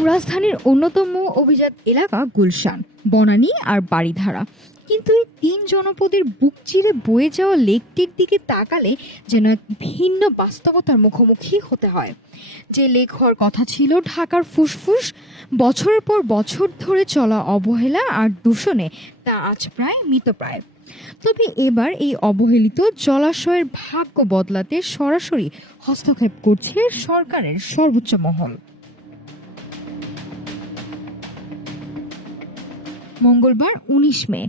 রাজধানীর অন্যতম অভিজাত এলাকা গুলশান, বনানী আর বারিধারা। কিন্তু এই তিন জনপদের বুক চিরে বয়ে যাওয়া লেকটির দিকে তাকালে যেন এক ভিন্ন বাস্তবতার মুখোমুখি হতে হয়। যে লেক হওয়ার কথা ছিল ঢাকার ফুসফুস, বছরের পর বছর ধরে চলা অবহেলা আর দূষণে তা আজ প্রায় মৃতপ্রায়। তবে এবার এই অবহেলিত জলাশয়ের ভাগ্য বদলাতে সরাসরি হস্তক্ষেপ করছে সরকারের সর্বোচ্চ মহল। মঙ্গলবার ১৯ মে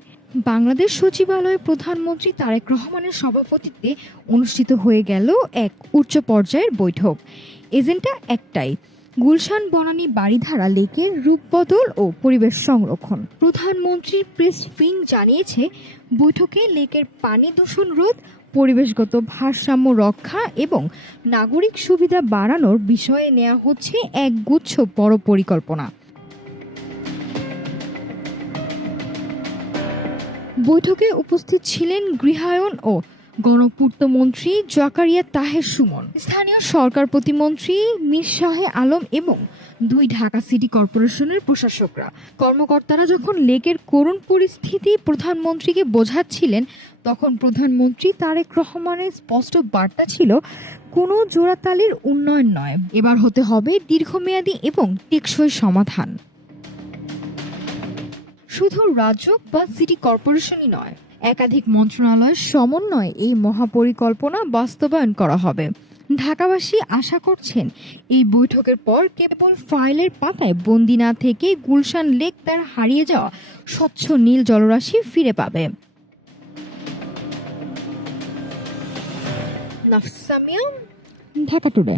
বাংলাদেশ সচিবালয়ে প্রধানমন্ত্রী তারেক রহমানের সভাপতিত্বে অনুষ্ঠিত হয়ে গেল এক উচ্চ পর্যায়ের বৈঠক। এজেন্ডা একটাই, গুলশান বনানী বারিধারা লেকের রূপবদল ও পরিবেশ সংরক্ষণ। প্রধানমন্ত্রীর প্রেস উইং জানিয়েছে, বৈঠকে লেকের পানি দূষণ রোধ, পরিবেশগত ভারসাম্য রক্ষা এবং নাগরিক সুবিধা বাড়ানোর বিষয়ে নেওয়া হচ্ছে একগুচ্ছ বড় পরিকল্পনা। বৈঠকে উপস্থিত ছিলেন গৃহায়ন ও গণপূর্ত মন্ত্রী জাকারিয়া তাহের সুমন, স্থানীয় সরকার প্রতিমন্ত্রী মীর শাহে আলম এবং ২ ঢাকা সিটি কর্পোরেশনের প্রশাসকরা। কর্মকর্তারা যখন লেকের করুণ পরিস্থিতি প্রধানমন্ত্রীকে বোঝাচ্ছিলেন, তখন প্রধানমন্ত্রী তারেক রহমানের স্পষ্ট বার্তা ছিল, কোনো জোড়াতালির উন্নয়ন নয়, এবার হতে হবে দীর্ঘমেয়াদী এবং টেকসই সমাধান। শুধু রাজ্য বা সিটি কর্পোরেশনই নয়, একাধিক মন্ত্রণালয়ের সমন্বয়ে এই মহাপরিকল্পনা বাস্তবায়ন করা হবে। ঢাকাবাসী আশা করছেন, এই বৈঠকের পর কেবল ফাইলের পাতায় বন্দি না থেকে গুলশান লেক তার হারিয়ে যাওয়া স্বচ্ছ নীল জলরাশি ফিরে পাবে। নাফিস সামিয়া, ঢাকা টুডে।